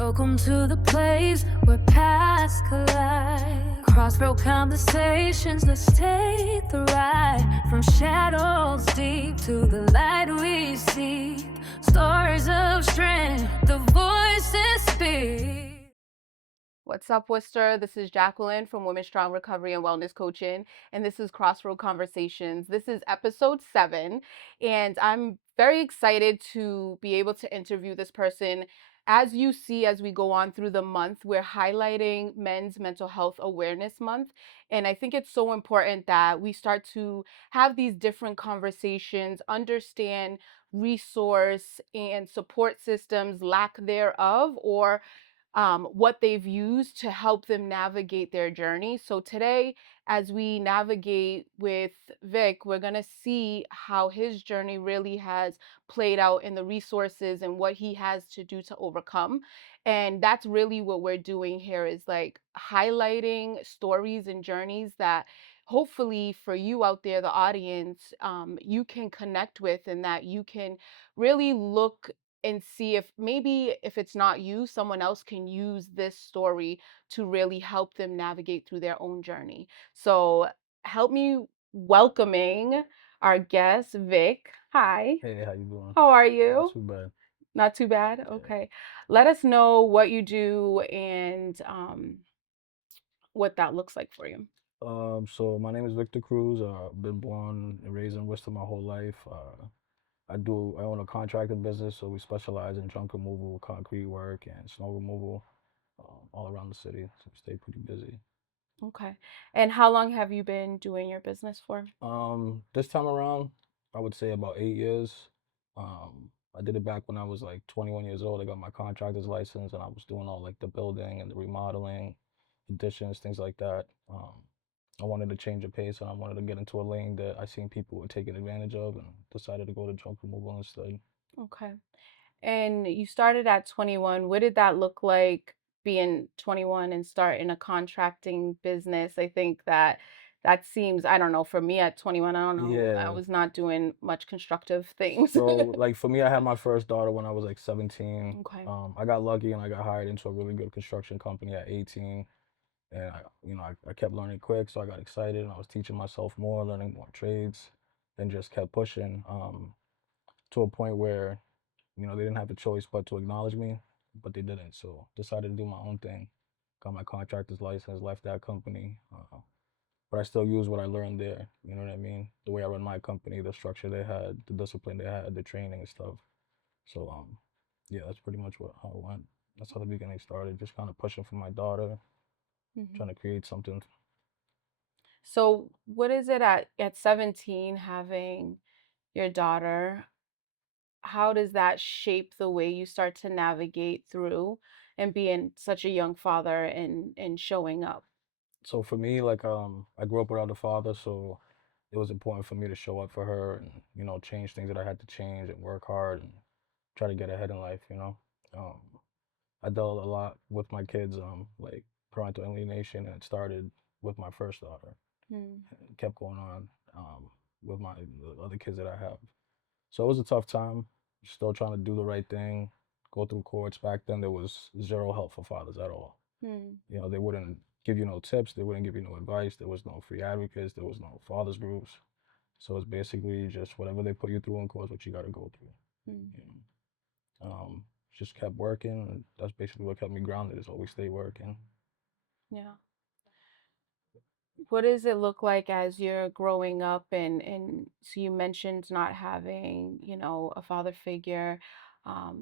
Welcome to the place where paths collide. Crossroad Conversations, let's take the ride. From shadows deep to the light we seek. Stories of strength, the voices speak. What's up, Worcester? This is Jaqueline from Women's Strong Recovery and Wellness Coaching, and this is Crossroad Conversations. This is episode 7, and I'm very excited to be able to interview this person. As you see, as we go on through the month, we're highlighting Men's Mental Health Awareness Month, and I think it's so important that we start to have these different conversations, understand resource and support systems, lack thereof, or what they've used to help them navigate their journey. So today, as we navigate with Vic, we're going to see how his journey really has played out in the resources and what he has to do to overcome. And that's really what we're doing here, is like highlighting stories and journeys that hopefully for you out there, the audience, you can connect with, and that you can really look and see if maybe if it's not you, someone else can use this story to really help them navigate through their own journey. So help me welcoming our guest, Vic. Hi. Hey, how you doing? How are Not you? too bad. Not too bad? Yeah. Okay. Let us know what you do and what that looks like for you. So my name is Victor Cruz. Been born and raised in Worcester my whole life. I own a contracting business, so we specialize in junk removal, concrete work, and snow removal, all around the city. So we stay pretty busy. Okay. And how long have you been doing your business for? This time around, I would say about 8 years. I did it back when I was like 21 years old. I got my contractor's license, and I was doing all like the building and the remodeling, additions, things like that. I wanted to change the pace, and I wanted to get into a lane that I seen people were taking advantage of, and decided to go to junk removal instead. Okay. And you started at 21. What did that look like, being 21 and start in a contracting business? I think that seems, I don't know, for me at 21, I don't know, I Yeah. was not doing much constructive things. So like for me, I had my first daughter when I was like 17. Okay. I got lucky and I got hired into a really good construction company at 18. And I kept learning quick, so I got excited and I was teaching myself more, learning more trades, and just kept pushing to a point where they didn't have the choice but to acknowledge me, but they didn't. So decided to do my own thing. Got my contractor's license, left that company, but I still use what I learned there. You know what I mean? The way I run my company, the structure they had, the discipline they had, the training and stuff. So yeah, that's pretty much how it went. That's how the beginning started. Just kind of pushing for my daughter, Mhm. trying to create something. So what is it at 17, having your daughter? How does that shape the way you start to navigate through and being such a young father and showing up? So for me, like I grew up without a father, so it was important for me to show up for her and change things that I had to change and work hard and try to get ahead in life. Um, I dealt a lot with my kids, like parental alienation, and it started with my first daughter. Mm. It kept going on with my the other kids that I have. So it was a tough time. Still trying to do the right thing, go through courts. Back then, there was zero help for fathers at all. Mm. They wouldn't give you no tips. They wouldn't give you no advice. There was no free advocates. There was no fathers groups. So it's basically just whatever they put you through in court, is what you got to go through. Mm. You just kept working, and that's basically what kept me grounded. Is always stay working. Yeah. What does it look like as you're growing up, and so you mentioned not having, a father figure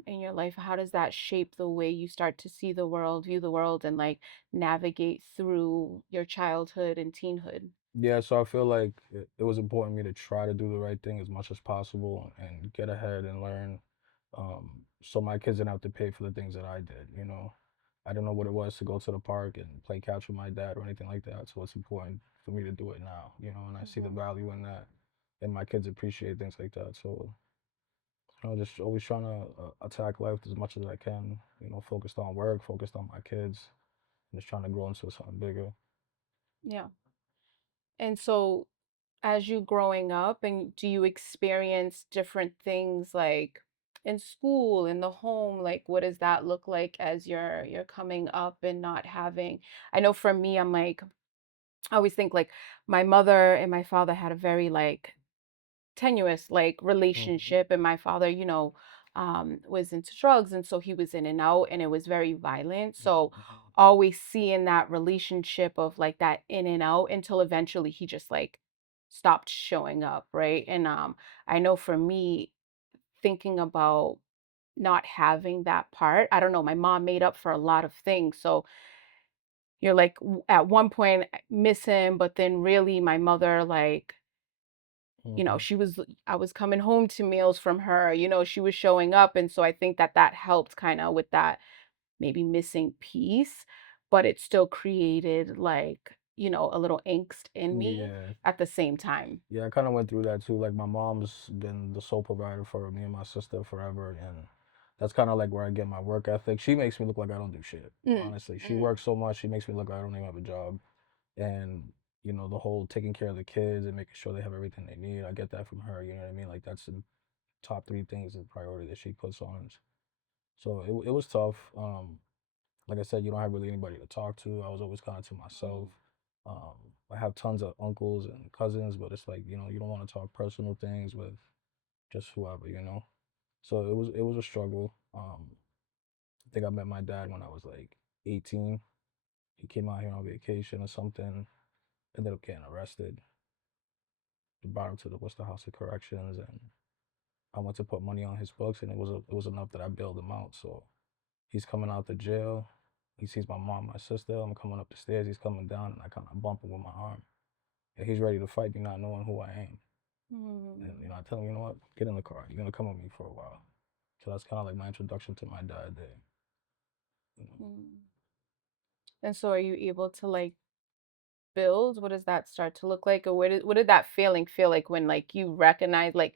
in your life. How does that shape the way you start to see the world, view the world, and like navigate through your childhood and teenhood? Yeah, so I feel like it was important for me to try to do the right thing as much as possible and get ahead and learn, so my kids didn't have to pay for the things that I did. I didn't know what it was to go to the park and play catch with my dad or anything like that. So it's important for me to do it now, and I see the Mhm. value in that, and my kids appreciate things like that. So, just always trying to attack life as much as I can, focused on work, focused on my kids, and just trying to grow into something bigger. Yeah. And so as you growing up, and do you experience different things like in school, in the home, like what does that look like as you're coming up and not having, I know for me, I'm like, I always think like my mother and my father had a very like tenuous like Mm-hmm. relationship, and my father, was into drugs, and so he was in and out, and it was very violent. So always seeing that relationship of like that in and out until eventually he just like stopped showing up, right? And I know for me, thinking about not having that part, I don't know, my mom made up for a lot of things. So you're like at one point miss him, but then really my mother like, Mm-hmm. she was, I was coming home to meals from her, she was showing up. And so I think that that helped kind of with that maybe missing piece, but it still created like, a little angst in me Yeah. at the same time. Yeah, I kind of went through that too. Like my mom's been the sole provider for me and my sister forever, and that's kind of like where I get my work ethic. She makes me look like I don't do shit. Mm, Honestly, she mm, works so much. She makes me look like I don't even have a job. And the whole taking care of the kids and making sure they have everything they need. I get that from her. You know what I mean? Like that's the top three things of priority that she puts on. So it was tough. Like I said, you don't have really anybody to talk to. I was always kind of to myself. mm, Um, I have tons of uncles and cousins, but it's like, you don't want to talk personal things with just whoever. So it was a struggle. I think I met my dad when I was like 18. He came out here on vacation or something, ended up getting arrested. They brought him to the Worcester House of Corrections, and I went to put money on his books, and it was enough that I bailed him out. So he's coming out the jail. He sees my mom, my sister. I'm coming up the stairs. He's coming down, and I kind of bump him with my arm. And he's ready to fight me, not knowing who I am. And mm, I tell him, you know what? Get in the car. You're gonna come with me for a while. So that's kind of like my introduction to my dad there. You know? mm. And so are you able to like build? What does that start to look like? Or what did that feeling feel like when like you recognize like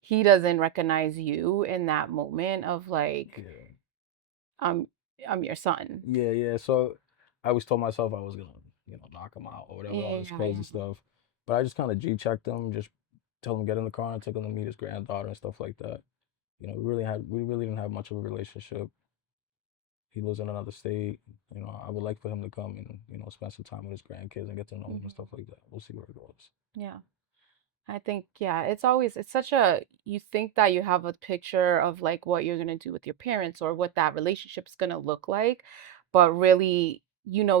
he doesn't recognize you in that moment of like, Yeah. I'm I'm your son. Yeah, yeah. So I always told myself I was gonna, knock him out or whatever, all Yeah, this crazy yeah. stuff. But I just kind of G checked him, just tell him get in the car and took him to meet his granddaughter and stuff like that. We really didn't have much of a relationship. He lives in another state. I would like for him to come and spend some time with his grandkids and get to know them and Mhm. stuff like that. We'll see where it goes. Yeah. I think, yeah, it's such a, you think that you have a picture of like what you're going to do with your parents or what that relationship's going to look like. But really,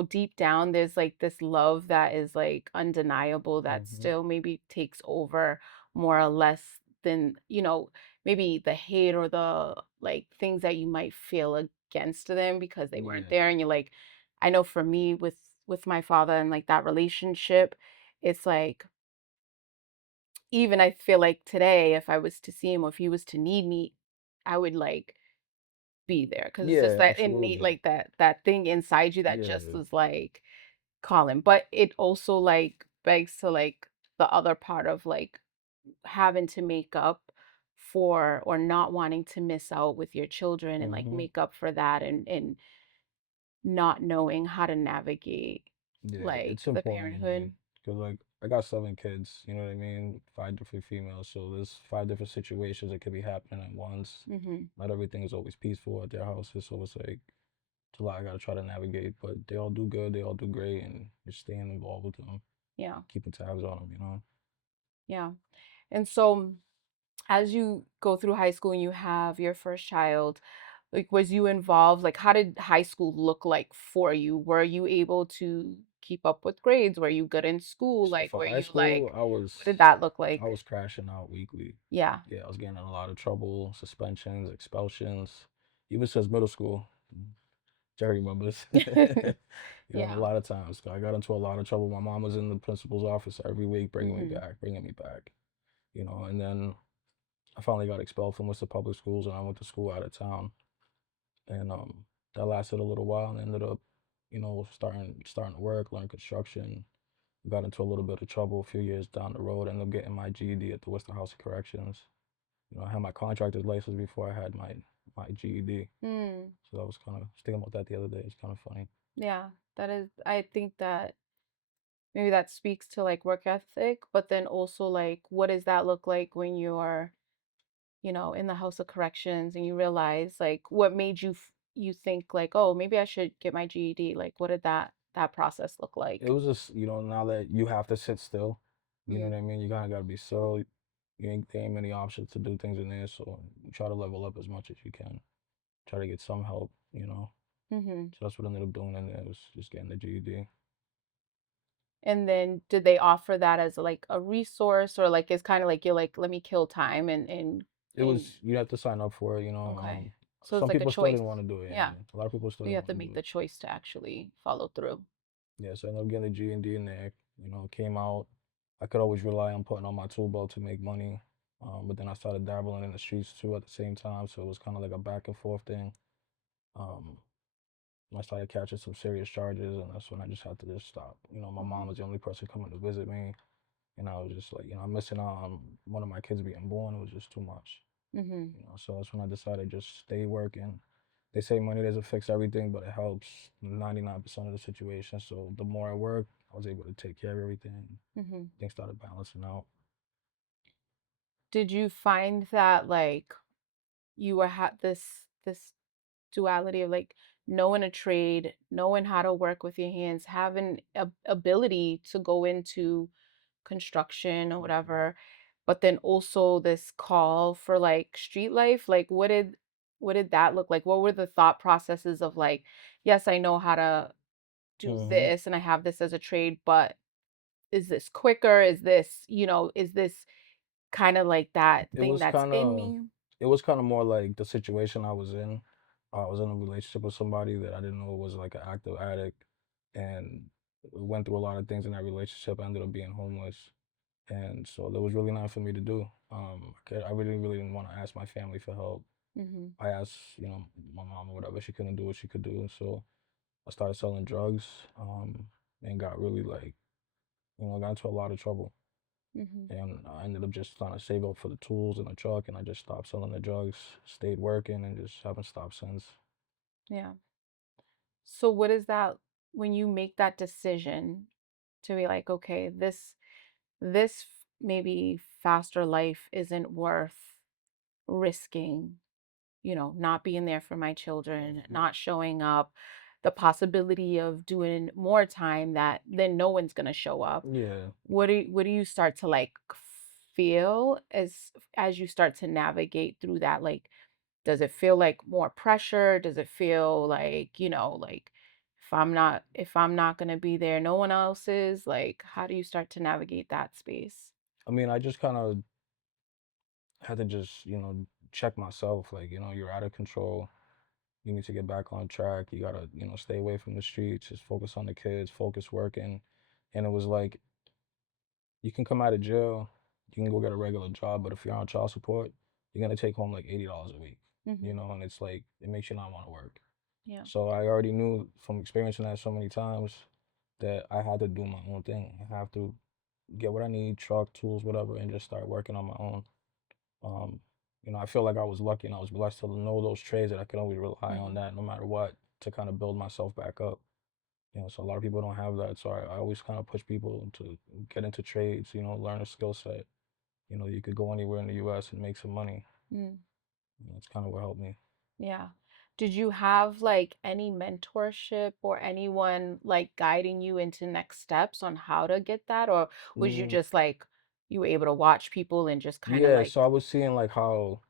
deep down, there's like this love that is like undeniable that Hmm. still maybe takes over more or less than, maybe the hate or the like things that you might feel against them because they weren't Yeah. there. And you're like, I know for me with my father and like that relationship, it's like, even I feel like today, if I was to see him or if he was to need me, I would like be there because it's just Yeah, that innate, absolutely. like that thing inside you that just Yeah. is like calling. But it also like begs to like the other part of like having to make up for or not wanting to miss out with your children and like Hmm. make up for that and not knowing how to navigate Yeah, like it's the important to me parenthood. because like I got 7 kids. You know what I mean? 5 different females, so there's 5 different situations that could be happening at once. Hmm. Not everything is always peaceful at their houses, so it's like it's a lot I gotta try to navigate. But they all do good. They all do great, and just staying involved with them, Yeah. keeping tabs on them. Yeah. And so as you go through high school and you have your first child, like was you involved? Like how did high school look like for you? Were you able to keep up with grades? Were you good in school? So Like for were high you school, like, I was what did that look I like? was crashing out weekly. Yeah. Yeah, I was getting in a lot of trouble, suspensions, expulsions, even since middle school. Jerry remembers. A Yeah. lot of times I got into a lot of trouble. My mom was in the principal's office every week, bringing me Hmm. back, bringing me back. And then I finally got expelled from Worcester Public Schools, and I went to school out of town. And that lasted a little while, and ended up, starting to work, learn construction. Got into a little bit of trouble a few years down the road. Ended up getting my GED at the Worcester House of Corrections. I had my contractor's license before I had my GED. Mm. So that was kind of, I was thinking about that the other day. It's kind of funny. Yeah. That is, I think that maybe that speaks to like work ethic, but then also like what does that look like when you're, in the House of Corrections, and you realize like what made you think like, oh, maybe I should get my GED? Like, what did that process look It like? was just, now that you have to sit still, you know Mm, what I mean? You kind of got to be still. There ain't many options to do things in there, so you try to level up as much as you can. Try to get some help. hmm So that's what I ended up doing in there, was just getting the GED. And then did they offer that as like a resource, or like it's kind of like you're like, let me kill time It and was, you have to sign up for it. okay. So it's Some like a people still choice. didn't want to do it, Yeah. yeah. A lot of people still So you didn't have want to to do make it. the choice to actually follow through. Yeah, so I ended up getting the G&D in there, came out. I could always rely on putting on my tool belt to make money. But then I started dabbling in the streets too at the same time, so it was kind of like a back and forth thing. Um, I started catching some serious charges, and that's when I just had to just stop. My mom hmm was the only person coming to visit me, and I was just like, I'm missing out on one of my kids being born. It was just too much. hmm So that's when I decided just stay working. They say money doesn't fix everything, but it helps 99% of the situation. So the more I worked, I was able to take care of everything. hmm Things started balancing out. Did you find that like you were had this duality of like knowing a trade, knowing how to work with your hands, having a ability to go into construction or whatever, but then also this call for like street life? Like what did that look like? What were the thought processes of like, yes, I know how to do hmm this and I have this as a trade, but is this quicker? Is this kind of like that It thing was that's kind in of, me? it was kind of more like the situation I was in. I was in a relationship with somebody that I didn't know was like an active addict, and went through a lot of things in that relationship. I ended up being homeless, and so there was really nothing for me to do. I really, really didn't want to ask my family for help. hmm I asked, my mom or whatever. She couldn't do what she could do, so I started selling drugs, and got really like, got into a lot of trouble. hmm And I ended up just trying to save up for the tools and the truck, and I just stopped selling the drugs, stayed working, and just haven't stopped since. Yeah. So what is that when you make that decision to be like, okay, this maybe faster life isn't worth risking, not being there for my children, not showing up, the possibility of doing more time that then no one's gonna show up. Yeah, What do you start to like feel as you start to navigate through that? Like, does it feel like more pressure? Does it feel like, like if I'm not gonna be there, no one else is? Like, how do you start to navigate that space? I mean, I just kind of had to just, check myself. Like, you're out of control. You need to get back on track. You gotta, stay away from the streets. Just focus on the kids. Focus working. And it was like, you can come out of jail, you can go get a regular job, but if you're on child support, you're gonna take home like $80 a week. hmm And it's like it makes you not want to work. Yeah. So I already knew from experiencing that so many times that I had to do my own thing. I have to get what I need, truck, tools, whatever, and just start working on my own. Um, I feel like I was lucky and I was blessed to know those trades that I could always rely on hmm that no matter what to kind of build myself back up. So a lot of people don't have that. So I always kind of push people to get into trades, learn a skill set. You could go anywhere in the US and make some money. mm That's kind of what helped me. Yeah. Did you have like any mentorship or anyone like guiding you into next steps on how to get that? Or was you Mm, just like you were able to watch people and just kind of yeah, like, so I was seeing like how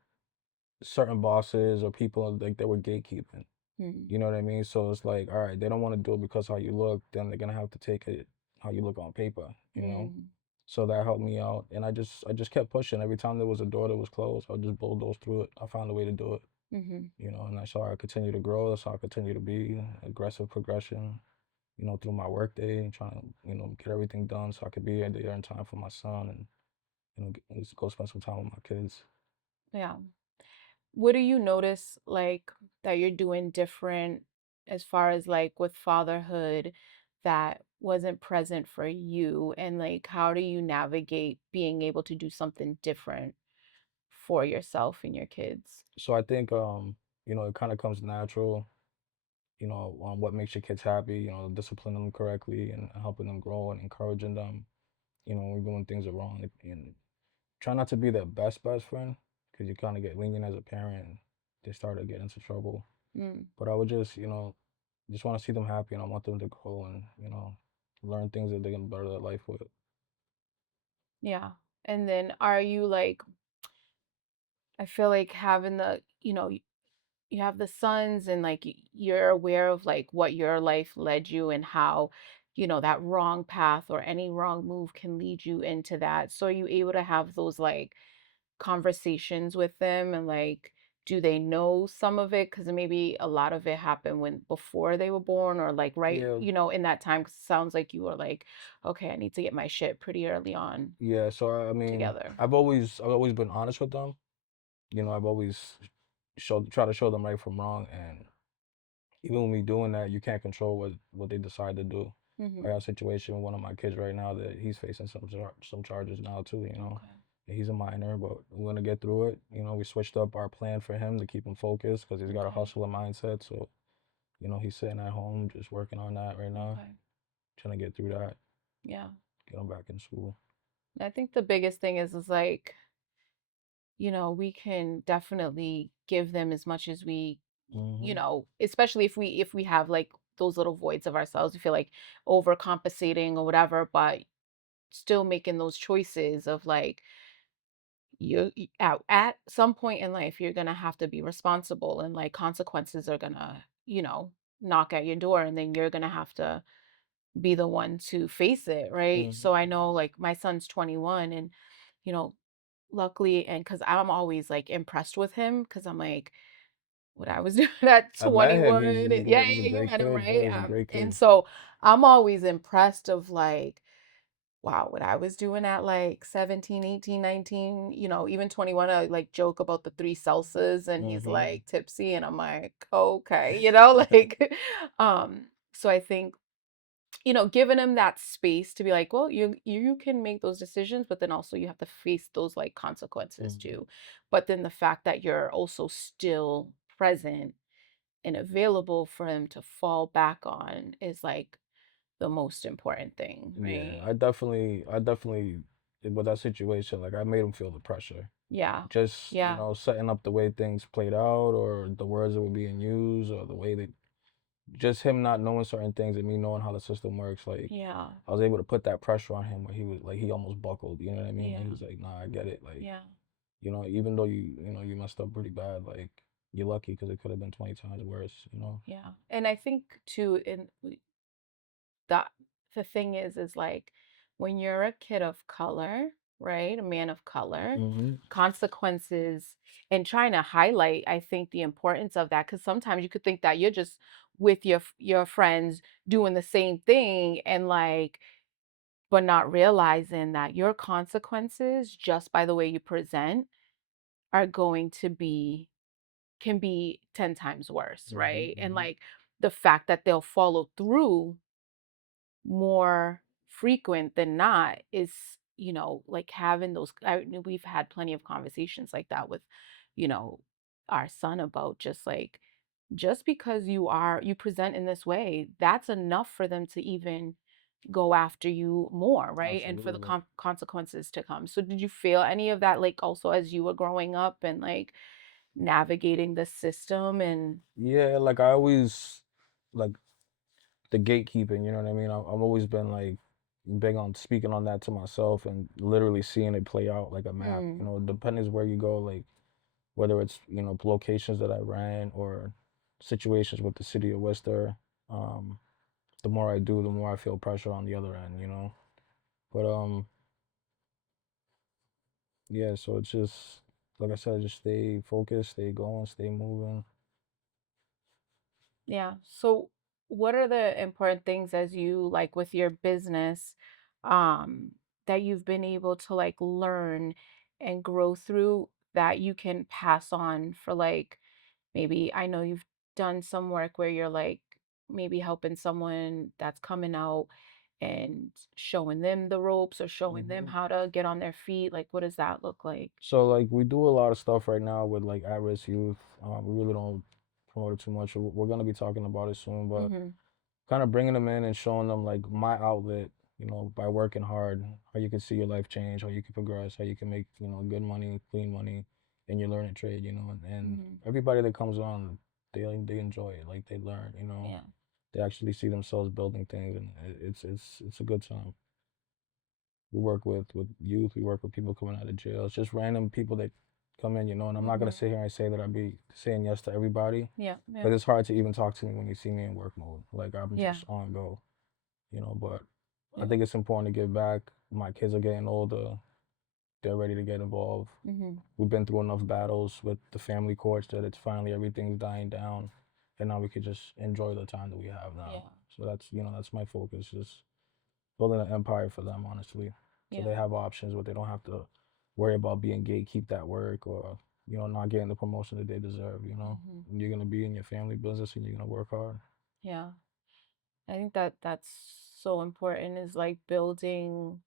certain bosses or people like they were gatekeeping. mm, You know what I mean? So it's like, all right, they don't want to do it because how you look, then they're gonna have to take it how you look on paper. mm, So that helped me out. And I just kept pushing. Every time there was a door that was closed, I would just bulldoze through it. I found a way to do it. mm-hmm, And that's how I continue to grow. That's how I continue to be aggressive progression, through my work day and trying to, get everything done so I could be there in time for my son and, just go spend some time with my kids. yeah. What do you notice like that you're doing different as far as like with fatherhood that wasn't present for you? And like, how do you navigate being able to do something different for yourself and your kids? So I think, it kind of comes natural, on what makes your kids happy, disciplining them correctly and helping them grow and encouraging them, when we're doing things are wrong. And try not to be their best friend because you kind of get lenient as a parent. And they start to get into trouble. Mm. But I would just, just want to see them happy, and I want them to grow and, learn things that they can better their life with. Yeah. And then are you like, I feel like having the, you have the sons and like you're aware of like what your life led you and how, that wrong path or any wrong move can lead you into that. So are you able to have those like conversations with them and like do they know some of it? Because maybe a lot of it happened when before they were born or like right, Yeah, in that time. 'Cause it sounds like you were like, okay, I need to get my shit pretty early on yeah. So I mean, together. I've always been honest with them. I've always try to show them right from wrong, and even when we doing that, you can't control what they decide to do. I Mm-hmm. got a situation with one of my kids right now that he's facing some charges now too. Okay. He's a minor, but we're gonna get through it. We switched up our plan for him to keep him focused because he's got a Okay. hustler mindset. So he's sitting at home just working on that right now, Okay. trying to get through that, Yeah. get him back in school. I think the biggest thing is like, we can definitely give them as much as we, Hmm. especially if we have like those little voids of ourselves, we feel like overcompensating or whatever, but still making those choices of like at some point in life you're gonna have to be responsible and like consequences are gonna, knock at your door and then you're gonna have to be the one to face it, right? Hmm. So I know like my son's 21 and you know luckily and because I'm always like impressed with him because I'm like what I was doing at I met him. 21 He's and he's yeah, a, he's a you great met him, kid. Yeah, right? he's a great And kid. so I'm always impressed of like wow, what I was doing at like 17, 18, 19, even 21, I like joke about the three salsas and he's Hmm. like tipsy and I'm like, okay, like so I think giving him that space to be like, well, you can make those decisions, but then also you have to face those like consequences Hmm. too. But then the fact that you're also still present and available for him to fall back on is like the most important thing, Yeah, right? I definitely, with that situation, like I made him feel the pressure. Yeah. Just, Yeah. setting up the way things played out or the words that were being used or the way that just him not knowing certain things and me knowing how the system works, like Yeah. I was able to put that pressure on him where he was like he almost buckled, you know what I mean? And he Yeah. was like, nah, I get it. Like, Yeah. even though you messed up pretty bad, like you're lucky because it could have been 20 times worse. Yeah. And I think too in that the thing is like when you're a kid of color, right? A man of color, Hmm. consequences and trying to highlight, I think, the importance of that because sometimes you could think that you're just with your friends doing the same thing and like but not realizing that your consequences just by the way you present are going to be can be 10 times worse, Hmm. right? And Hmm. like the fact that they'll follow through more frequent than not is, like having those we've had plenty of conversations like that with, you know, our son about just like just because you present in this way, that's enough for them to even go after you more, right? And for the Absolutely. consequences to come. So did you feel any of that like also as you were growing up and like navigating the system and Yeah, like I always like the gatekeeping, you know what I mean? I've always been like big on speaking on that to myself and literally seeing it play out like a map. mm, Depending where you go, like whether it's locations that I ran or situations with the city of Worcester. Um, the more I do, the more I feel pressure on the other end. But yeah. So it's just like I said, just stay focused, stay going, stay moving. yeah. So what are the important things as you like with your business um that you've been able to like learn and grow through that you can pass on for like maybe I know you've done some work where you're like maybe helping someone that's coming out and showing them the ropes or showing them Hmm. how to get on their feet. Like what does that look like? So like we do a lot of stuff right now with like at-risk youth. We really don't promote it too much. We're gonna be talking about it soon, but Mm-hmm. kind of bringing them in and showing them like my outlet, by working hard, how you can see your life change, how you can progress, how you can make, good money, clean money. and you learn a trade, and Mhm. everybody that comes on, they enjoy it, like they learn, Yeah. they actually see themselves building things, and it's a good time. We work with youth, we work with people coming out of jail. It's just random people that come in, and I'm not gonna Mhm. sit here and say that I'd be saying yes to everybody, Yeah. Yeah. because it's hard to even talk to me when you see me in work mode. Like I'm Yeah. just on go, but I Yeah. think it's important to give back. My kids are getting older, they're ready to get involved. Mhm. We've been through enough battles with the family courts that it's finally everything's dying down, and now we could just enjoy the time that we have now. Yeah. So that's my focus, just building an empire for them, honestly, so Yeah. they have options where they don't have to worry about being gatekept at work, or not getting the promotion that they deserve. Mhm. You're gonna be in your family business and you're gonna work hard. Yeah. I think that that's so important is like building,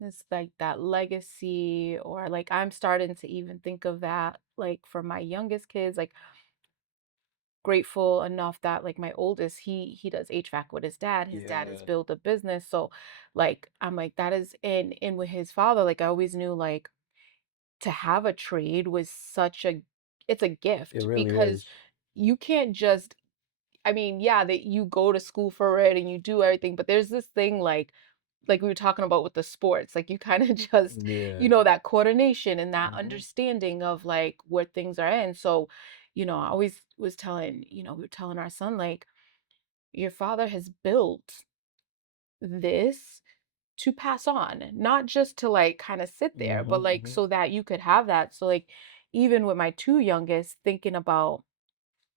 it's like that legacy or like I'm starting to even think of that like for my youngest kids, like grateful enough that like my oldest he does HVAC with his dad. His dad has Yeah, built a business. So like I'm like that is and with his father, like I always knew like to have a trade was such a it's a it gift really because is. you can't just I mean, yeah, that you go to school for it and you do everything, but there's this thing like we were talking about with the sports, like you kind of just, Yeah. that coordination and that Hmm. understanding of like where things are in. So, I always was telling, we were telling our son, like, your father has built this to pass on, not just to like kind of sit there, but Hmm. like Hmm. so that you could have that. So, like, even with my two youngest, thinking about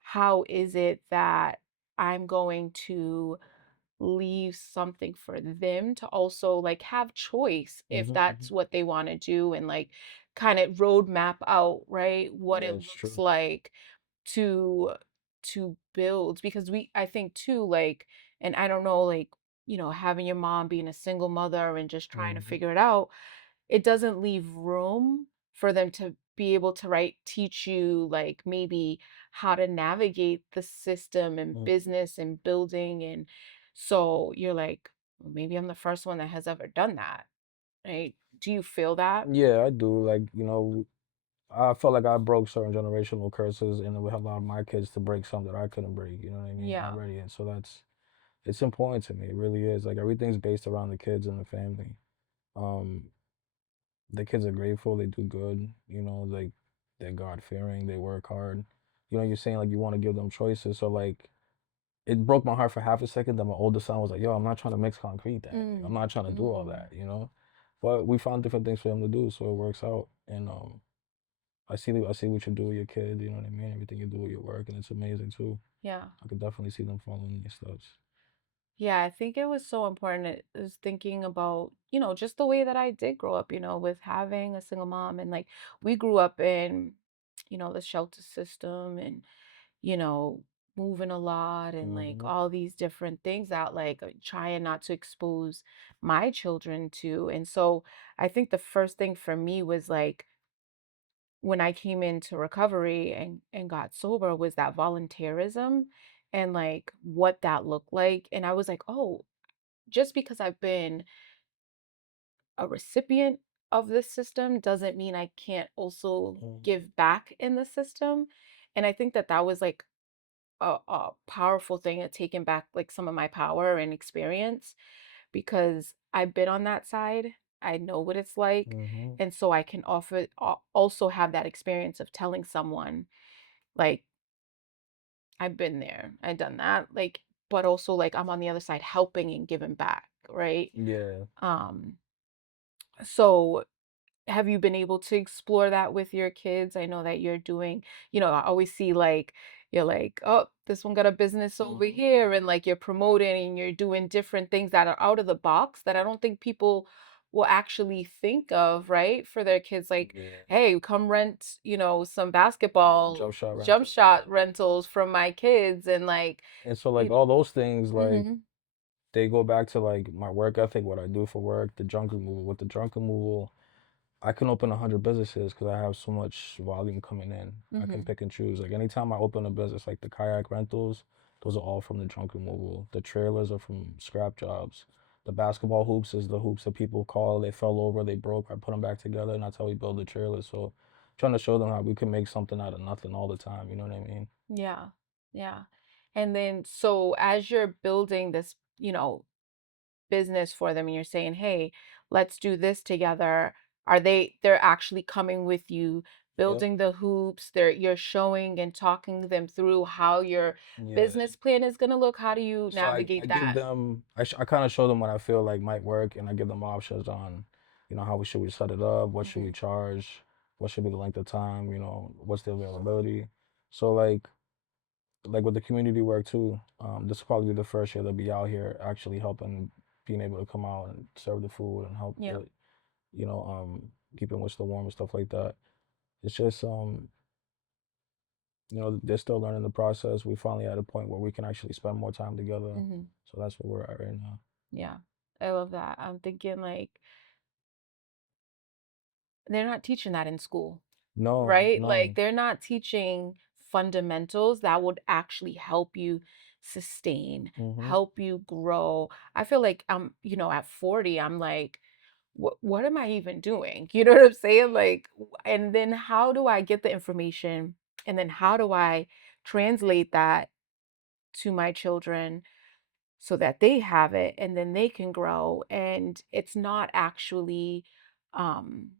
how is it that I'm going to leave something for them to also like have choice if Hmm. that's Hmm. what they want to do and like kind of roadmap out right what Yeah, it it's looks true. like to build because we I think too like and I don't know like having your mom being a single mother and just trying to Hmm. figure it out it doesn't leave room for them to be able to right teach you like maybe how to navigate the system and Hmm. business and building and so you're like well, maybe I'm the first one that has ever done that right do you feel that Yeah, I do. Like, I felt like I broke certain generational curses, and it would allow my kids to break some that I couldn't break. You know what I mean? yeah Already, and so it's important to me. It really is. Like everything's based around the kids and the family. Um, the kids are grateful. They do good. Like they're God fearing. They work hard. You're saying like you want to give them choices. So like it broke my heart for half a second that my oldest son was like, "Yo, I'm not trying to mix concrete, Dad. Like, I'm mm, not trying to do all mm, that." But we found different things for him to do, so it works out. And I see what you do with your kid. You know what I mean? Everything you do with your work, and it's amazing too. yeah I could definitely see them following your steps. yeah I think it was so important it was thinking about just the way that I did grow up with having a single mom and like we grew up in the shelter system and you know, moving a lot and like Hmm. all these different things out, like trying not to expose my children to. And so I think the first thing for me was like when I came into recovery and got sober was that volunteerism and like what that looked like. And I was like, oh, just because I've been a recipient of this system doesn't mean I can't also Hmm. give back in the system. And I think that that was like a powerful thing at taking back like some of my power and experience because I've been on that side. I know what it's like. Hmm. And so I can offer also have that experience of telling someone like I've been there, I've done that, like, but also like I'm on the other side helping and giving back, right? Yeah. Um, so have you been able to explore that with your kids? I know that you're doing, I always see like you're like, oh, this one got a business over Hmm. here, and like you're promoting and you're doing different things that are out of the box that I don't think people will actually think of, right? For their kids, like, Yeah. hey, come rent, some Yeah. basketball Jump shot jump rentals. shot Yeah. rentals from my kids, and like, And so like you all those things, like mm-hmm, they go back to like my work ethic, what I do for work, the junk removal. With the junk removal, I can open 100 businesses because I have so much volume coming in. I can mm-hmm, pick and choose. Like anytime I open a business, like the kayak rentals, those are all from the junk removal. The trailers are from scrap jobs. The basketball hoops is the hoops that people call they fell over, they broke. I put them back together, and that's how we build the trailer. So, trying to show them how we can make something out of nothing all the time. You know what I mean? Yeah. Yeah. And then so as you're building this, business for them and you're saying, "Hey, let's do this together." They're actually coming with you, Yep. building the hoops, you're showing and talking them through how your Yeah. business plan is going to look. How do you So I navigate give that? them I kind of show them what I feel like might work, and I give them options on, how we set it up, what should we Mhm. charge, what should be the length of time, what's the availability. So like with the community work too, this will probably be the first year they'll be out here actually helping, being able to come out and serve the food and help Yeah. you know, keeping Worcester warm and stuff like that. It's just they're still learning the process. We finally at a point where we can actually spend more time together. Hmm. So that's where we're at right now. Yeah. I love that. I'm thinking like they're not teaching that in school. No, Right? Like no. they're not teaching fundamentals that would actually help you sustain, Mhm. help you grow. I feel like at 40, I'm like, what am I even doing? You know what I'm saying? Like, and then how do I get the information? And then how do I translate that to my children so that they have it and then they can grow? And it's not actually um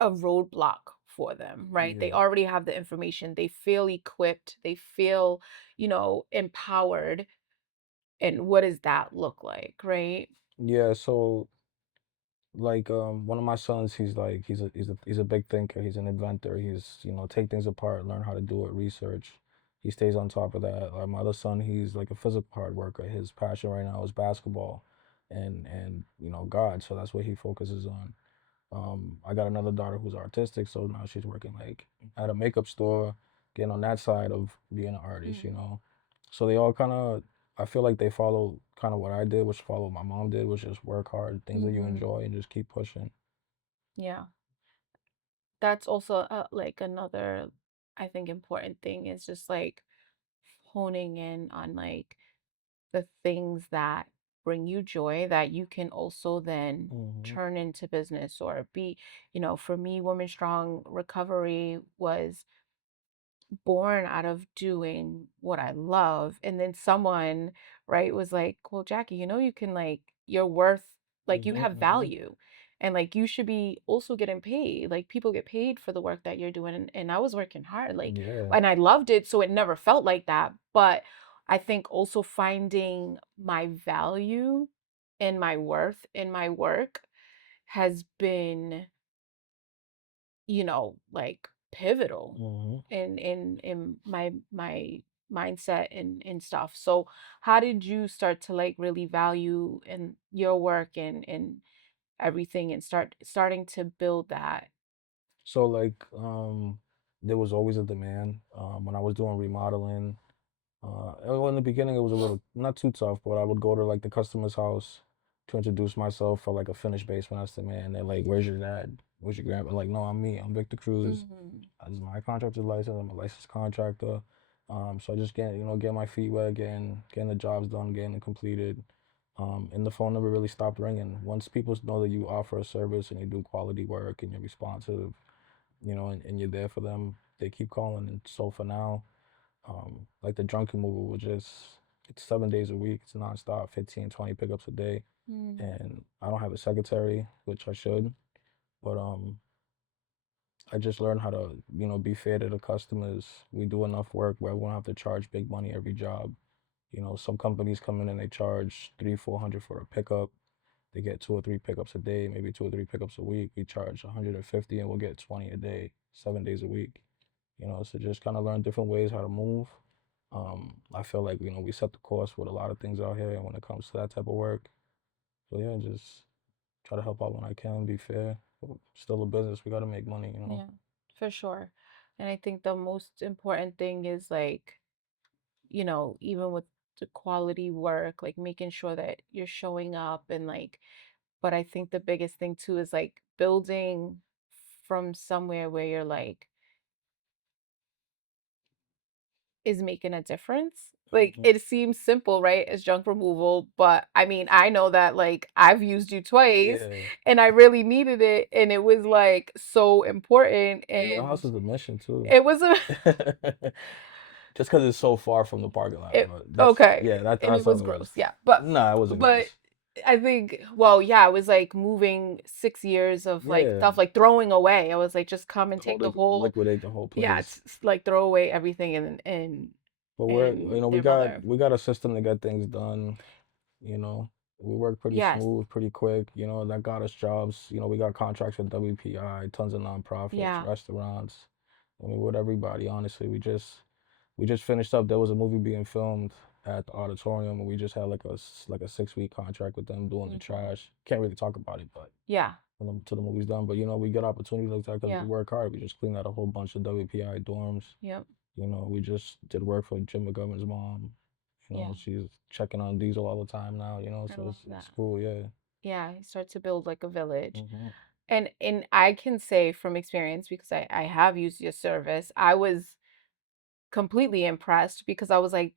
a roadblock for them, right? They Yeah. already have the information. They feel equipped. They feel, empowered. And what does that look like, right? Yeah, so like one of my sons, he's a big thinker, he's an inventor, he's take things apart, learn how to do it, research. He stays on top of that. Like my other son, he's like a physical hard worker. His passion right now is basketball and God, so that's what he focuses on. I got another daughter who's artistic, so now she's working like at a makeup store, getting on that side of being an artist. Mm, So they all kind of, I feel like they follow kind of what I did, which follow what my mom did, which is work hard, things that you mm-hmm. enjoy, and just keep pushing. Yeah. That's also like another, I think, important thing is just like honing in on like the things that bring you joy that you can also then Hmm. turn into business or be, for me, Women Strong Recovery was born out of doing what I love. And then someone, right, was like, well, Jackie, you can like, you're worth, like, you Hmm. have Hmm. value. And like, you should be also getting paid. Like, people get paid for the work that you're doing. And I was working hard, like, Yeah. and I loved it. So it never felt like that. But I think also finding my value and my worth in my work has been like pivotal Hmm. in my mindset and stuff. So how did you start to like really value in your work and everything and starting to build that? So like, there was always a demand. When I was doing remodeling, well, in the beginning, it was a little not too tough, but I would go to like the customer's house to introduce myself for like a finished basement estimate, and they're like, "Where's your dad? Where's your grandpa?" Like, no, I'm me. I'm Victor Cruz. Hmm. This is my contractor's license. I'm a licensed contractor. So I just get my feet wet, getting the jobs done, getting it completed. And the phone never really stopped ringing. Once people know that you offer a service and you do quality work and you're responsive, and you're there for them, they keep calling. And so for now, like the drunken movie was just, it's 7 days a week, it's nonstop, 15, 20 pickups a day. Mm, And I don't have a secretary, which I should, but I just learned how to, be fair to the customers. We do enough work where we won't have to charge big money every job. Some companies come in and they charge 300, 400 for a pickup. They get 2 or 3 pickups a day, maybe 2 or 3 pickups a week. We charge 150 and we'll get 20 a day, 7 days a week. So just kind of learn different ways how to move. I feel like, we set the course with a lot of things out here when it comes to that type of work. So yeah, just try to help out when I can, be fair. But still a business, we gotta make money. yeah, for sure. And I think the most important thing is like, even with the quality work, like making sure that you're showing up and like, but I think the biggest thing too is like building from somewhere where you're like is making a difference Like, Mhm. it seems simple, right, as junk removal, but, I mean, I know that, like, I've used you twice, Yeah. and I really needed it, and it was, like, so important, Yeah, your and house is a mission too. it was a Just because it's so far from the parking lot, it but that's okay, yeah, that and it that's was on the list. gross, yeah, but Nah, it wasn't but gross. I think well, yeah, it was, like, moving 6 years of, like, Yeah, stuff, like, throwing away. I was like, "Just come and whole take the whole" liquidate the whole yeah, place. it's like, throw away everything and But and we their mother. got a system to get things done. You know, we work pretty Yes. smooth, pretty quick. That got us jobs. We got contracts with WPI, tons of nonprofits, Yeah. restaurants. I mean, with everybody. Honestly, we just finished up. There was a movie being filmed at the auditorium, and we just had like a 6 week contract with them doing the Mhm. trash. Can't really talk about it, but Yeah. till the movie's done. But we get opportunities like that because we Yeah. work hard. We just cleaned out a whole bunch of WPI dorms. Yep. We just did work for Jim McGovern's mom. Yeah. She's checking on Diesel all the time now. I So love it's that. cool. Yeah. Yeah, you start to build like a village. Hmm. And I can say from experience because I have used your service, I was completely impressed because I was like,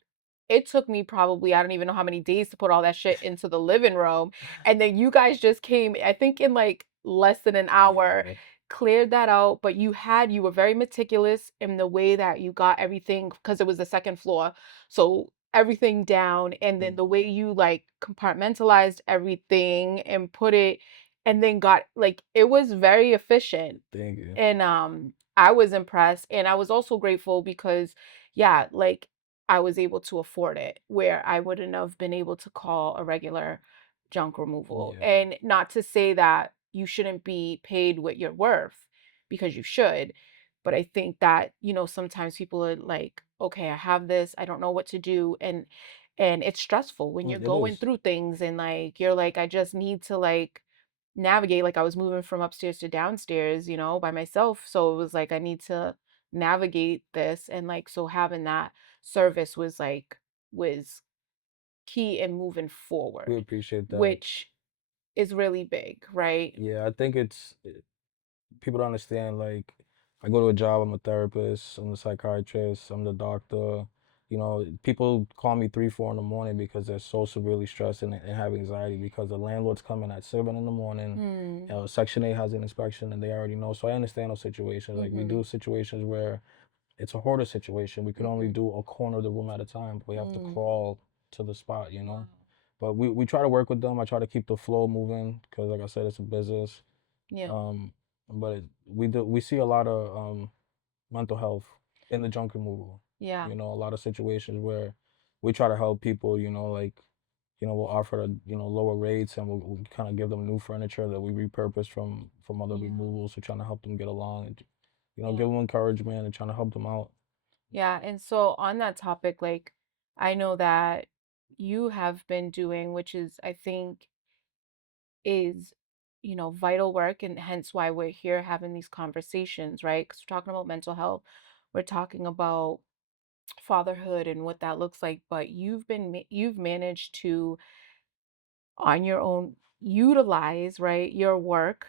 it took me probably, I don't even know how many days to put all that shit into the living room. And then you guys just came, I think in like less than an hour, Yeah. cleared that out. But you were very meticulous in the way that you got everything because it was the second floor. So everything down. And then the way you like compartmentalized everything and put it, and then got like, it was very efficient. Thank you. And I was impressed and I was also grateful because yeah, like I was able to afford it where I wouldn't have been able to call a regular junk removal. Yeah. And not to say that you shouldn't be paid what you're worth because you should, but I think that, sometimes people are like, okay, I have this, I don't know what to do and it's stressful when you're It going is. through things and like you're like I just need to like navigate like I was moving from upstairs to downstairs, by myself. So it was like I need to navigate this and like so having that service was key in moving We forward, appreciate that. which is really big, right? Yeah, I think people don't understand. Like, I go to a job. I'm a therapist. I'm a psychiatrist. I'm the doctor. People call me 3, 4 in the morning because they're so severely stressed and have anxiety because the landlord's coming at 7 in the morning. Mm, Section 8 has an inspection and they already know. So I understand those situations. Like we mm-hmm, do situations where it's a hoarder situation. We can only mm-hmm, do a corner of the room at a time. But we have to mm. crawl to the spot. Wow. But we try to work with them. I try to keep the flow moving because, like I said, it's a business. Yeah, Um, but we see a lot of mental health in the junk removal. yeah, A lot of situations where we try to help people. Like we'll offer lower rates and we'll kind of give them new furniture that we repurpose from other yeah, removals. So trying to help them get along and yeah. give them encouragement and trying to help them out. Yeah, and so on that topic, like I know that you have been doing, which is I think is, vital work and hence why we're here having these conversations, right? Because we're talking about mental health, we're talking about fatherhood and what that looks like, but you've managed to on your own utilize, right, your work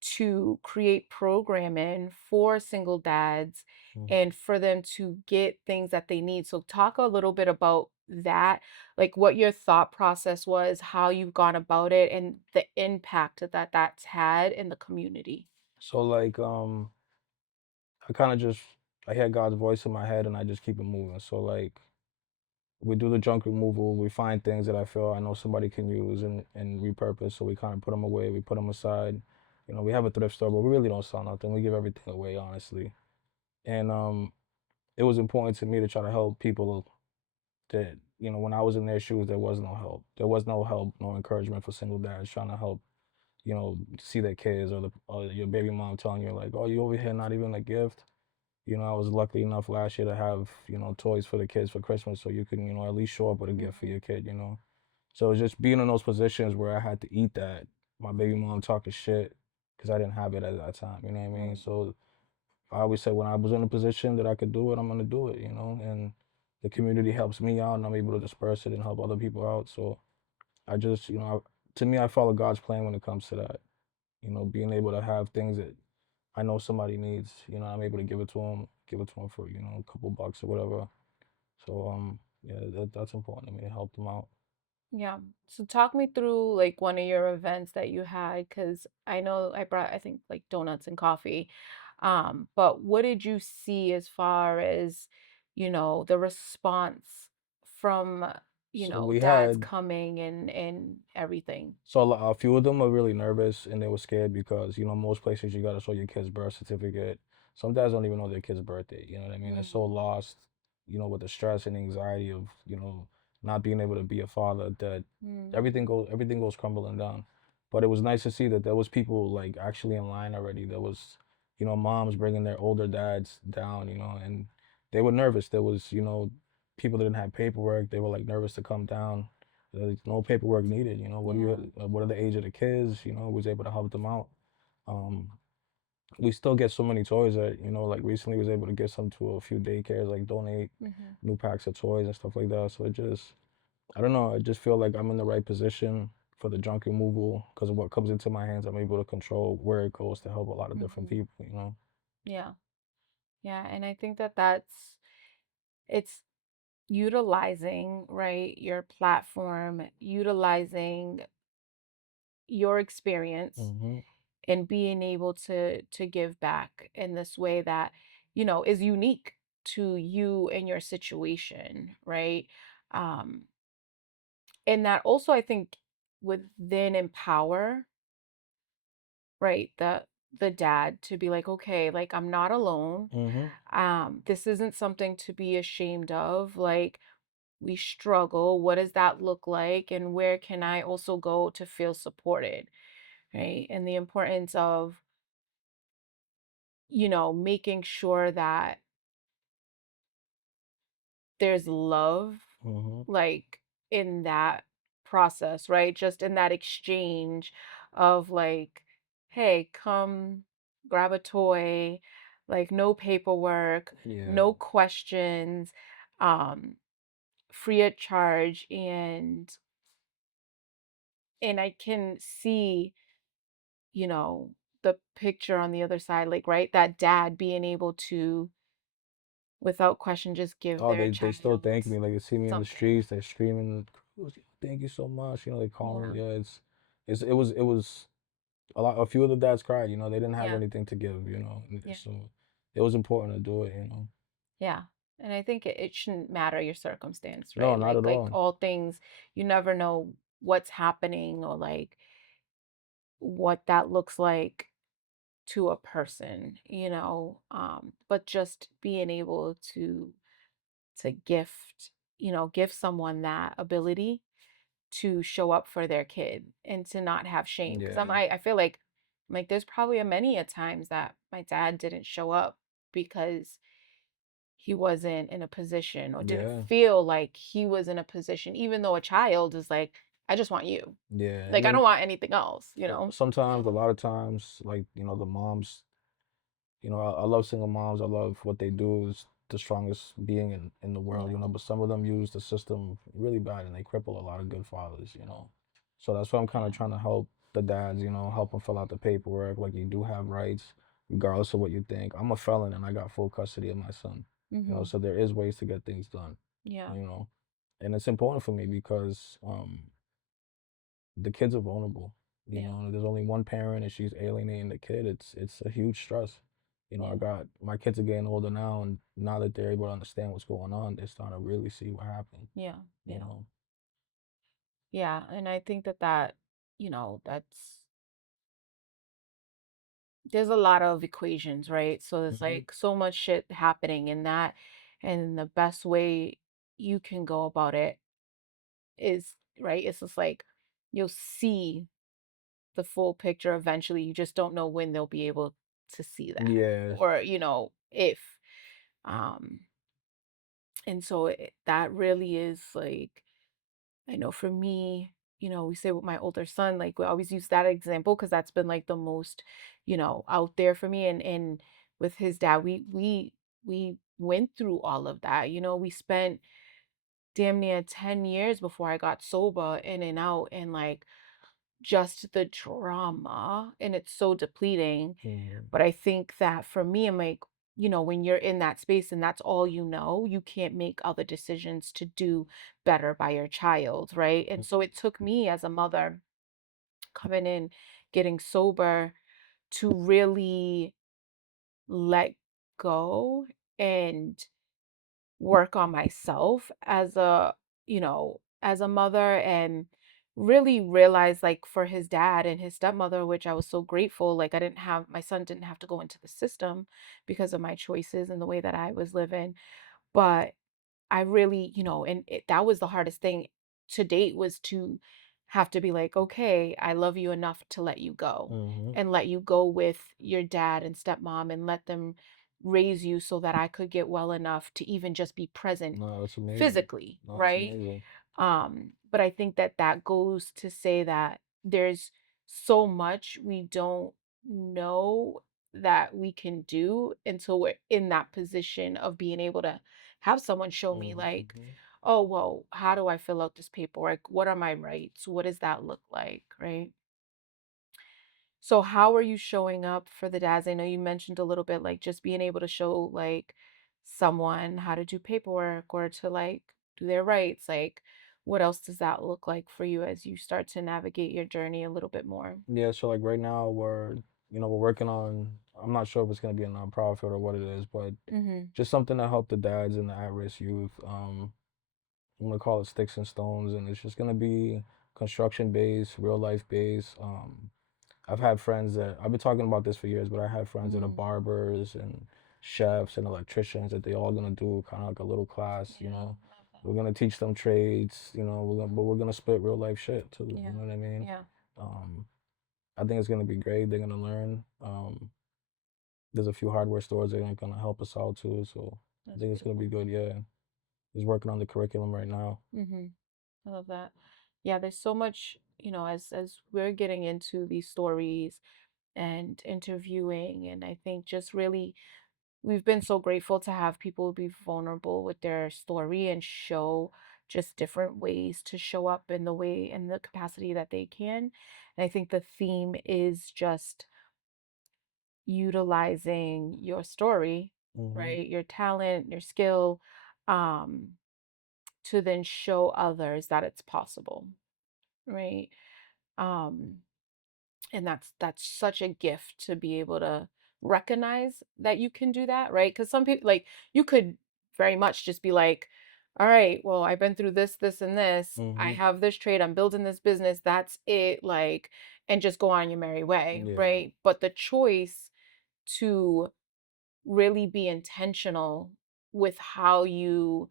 to create programming for single dads Mm. and for them to get things that they need. So talk a little bit about that, like what your thought process was, how you've gone about it, and the impact that that's had in the community. So like I kind of just I hear God's voice in my head and I just keep it moving. So like we do the junk removal. We find things that I feel I know somebody can use and repurpose. So we kind of put them away. We put them aside. We have a thrift store, but we really don't sell nothing. We give everything away, honestly. And it was important to me to try to help people that when I was in their shoes, there was no help. There was no help, no encouragement for single dads trying to help. See their kids or your baby mom telling you like, oh, you over here not even a gift. I was lucky enough last year to have, toys for the kids for Christmas so you can, at least show up with a gift for Mhm. your kid. So it was just being in those positions where I had to eat that. My baby mom talking shit because I didn't have it at that time, you know what I mean? Mm. So I always said when I was in a position that I could do it, I'm gonna do it. And the community helps me out and I'm able to disperse it and help other people out. So I just, to me, I follow God's plan when it comes to that. Being able to have things that I know somebody needs. I'm able to give it to them for a couple bucks or whatever. So yeah, that's important to me to help them out. Yeah. So talk me through like one of your events that you had, because I know I brought, I think, like donuts and coffee. But what did you see as far as, the response from, So we dads had coming and everything? So a few of them were really nervous and they were scared because, most places you gotta show your kid's birth certificate. Some dads don't even know their kid's birthday, you know what I mean? They're so Mm, lost, with the stress and anxiety of, not being able to be a father that mm, everything goes crumbling down. But it was nice to see that there was people like actually in line already. There was, moms bringing their older dads down, and they were nervous. There was, people that didn't have paperwork. They were like nervous to come down. There's no paperwork needed. yeah. What are the age of the kids? Was able to help them out. Um, we still get so many toys that like recently was able to get some to a few daycares, like donate Hmm. new packs of toys and stuff like that. So I don't know. I just feel like I'm in the right position for the junk removal because of what comes into my hands. I'm able to control where it goes to help a lot of different Hmm. people. Yeah. Yeah. And I think that it's utilizing, right, your platform, utilizing your experience Hmm. and being able to give back in this way that is unique to you and your situation, right? um and that also, I think, would then empower, right, the dad to be like, okay, like I'm not alone. Hmm. This isn't something to be ashamed of. Like, we struggle, what does that look like, and where can I also go to feel supported, right? And the importance of making sure that there's love, Hmm. like, in that process, right? Just in that exchange of like, hey, come grab a toy, like no paperwork, Yeah. no questions, um, free of charge. And I can see, you know, the picture on the other side, like, right, that dad being able to, without question, just give Oh, their they still child thank me. Like they see me in the something. streets, they're screaming, "Cruz, thank you so much." They call Yeah. me. Yeah, it was a few of the dads cried. They didn't have Yeah. anything to give. Yeah. So it was important to do it. Yeah. And I think it shouldn't matter your circumstance, No, right? not at Like all. all things, you never know what's happening or like what that looks like to a person, but just being able to give someone that ability to show up for their kid and to not have shame. Because Yeah, I feel like there's probably a many a times that my dad didn't show up because he wasn't in a position or didn't yeah, feel like he was in a position, even though a child is like, I just want you. yeah. Like, And I don't then want anything else, sometimes, a lot of times, like the moms. I love single moms. I love what they do. Is the strongest being in the world. Yeah. But some of them use the system really bad, and they cripple a lot of good fathers. So that's why I'm kind of Yeah. trying to help the dads. Help them fill out the paperwork. Like you do have rights, regardless of what you think. I'm a felon, and I got full custody of my son. Mm-hmm. So there is ways to get things done. Yeah. You know, and it's important for me because the kids are vulnerable. Yeah. There's only one parent and she's alienating the kid. It's a huge stress. I Yeah. got my kids are getting older now, and now that they're able to understand what's going on, they're starting to really see what happened. Yeah. You Yeah. know. Yeah. And I think that's there's a lot of equations, right? So there's Hmm. like so much shit happening in that. And the best way you can go about it is, right, it's just like you'll see the full picture eventually. You just don't know when they'll be able to see that, Yeah, or if. um and so that really is like, I know for me, we say with my older son, like we always use that example because that's been like the most, out there for me. And with his dad, we went through all of that. We spent damn near 10 years before I got sober, in and out, and like just the drama, and it's so depleting. hmm, But I think that for me, I'm like, when you're in that space and that's all you can't make other decisions to do better by your child, right? And so it took me as a mother coming in, getting sober, to really let go and work on myself as a mother, and really realize, like, for his dad and his stepmother, which I was so grateful, like, my son didn't have to go into the system because of my choices and the way that I was living. But I really, and that was the hardest thing to date, was to have to be like, okay, I love you enough to let you go, Mm-hmm. and let you go with your dad and stepmom, and let them raise you so that I could get well enough to even just be present No, that's amazing. physically, No, that's right? amazing. But I think that that goes to say that there's so much we don't know that we can do until we're in that position of being able to have someone show me, like, Mm-hmm. oh, well, how do I fill out this paperwork? What are my rights? What does that look like? Right. So how are you showing up for the dads? I know you mentioned a little bit, like, just being able to show, like, someone how to do paperwork or to, like, do their rights. Like, what else does that look like for you as you start to navigate your journey a little bit more? Yeah, so like right now we're working on, I'm not sure if it's gonna be a nonprofit or what it is, but Mhm. just something to help the dads and the at-risk youth. I'm gonna call it Sticks and Stones, and it's just gonna be construction based, real life based. I've had friends that I've been talking about this for years, but I have friends that are Mhm. barbers and chefs and electricians that they all gonna do kind of like a little class, Yeah, love that. We're gonna teach them trades, but we're gonna spit real life shit too, you Yeah. know what I mean? Yeah. Um, I think it's gonna be great. They're gonna learn. There's a few hardware stores that are gonna help us out too, so I That's think it's gonna beautiful. be good. Yeah, he's working on the curriculum right now. Mhm. I love that. Yeah, there's so much, as we're getting into these stories and interviewing, and I think just really we've been so grateful to have people be vulnerable with their story and show just different ways to show up in the way and the capacity that they can. And I think the theme is just utilizing your story, Hmm. right? Your talent, your skill, um, to then show others that it's possible, right? Um, and that's such a gift to be able to recognize that you can do that, right? Because some people, like, you could very much just be like, all right, well, I've been through this and this, I Hmm. have this trade, I'm building this business, that's it, like, and just go on your merry way, Yeah. right? But the choice to really be intentional with how you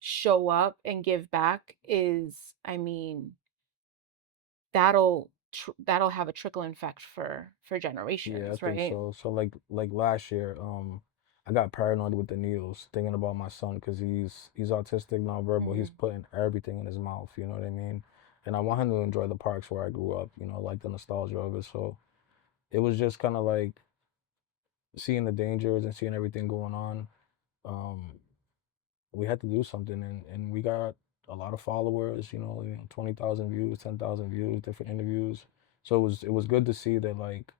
show up and give back is, I mean, that'll have a trickle effect for Yeah, I generations, think right? so. So like last year, I got paranoid with the needles, thinking about my son because he's autistic, nonverbal. He's Mhm. putting everything in his mouth. You know what I mean? And I want him to enjoy the parks where I grew up. Like the nostalgia of it. So it was just kind of like seeing the dangers and seeing everything going on. Um, we had to do something, and we got a lot of followers. 20,000 views, 10,000 views, different interviews. So it was good to see that, like,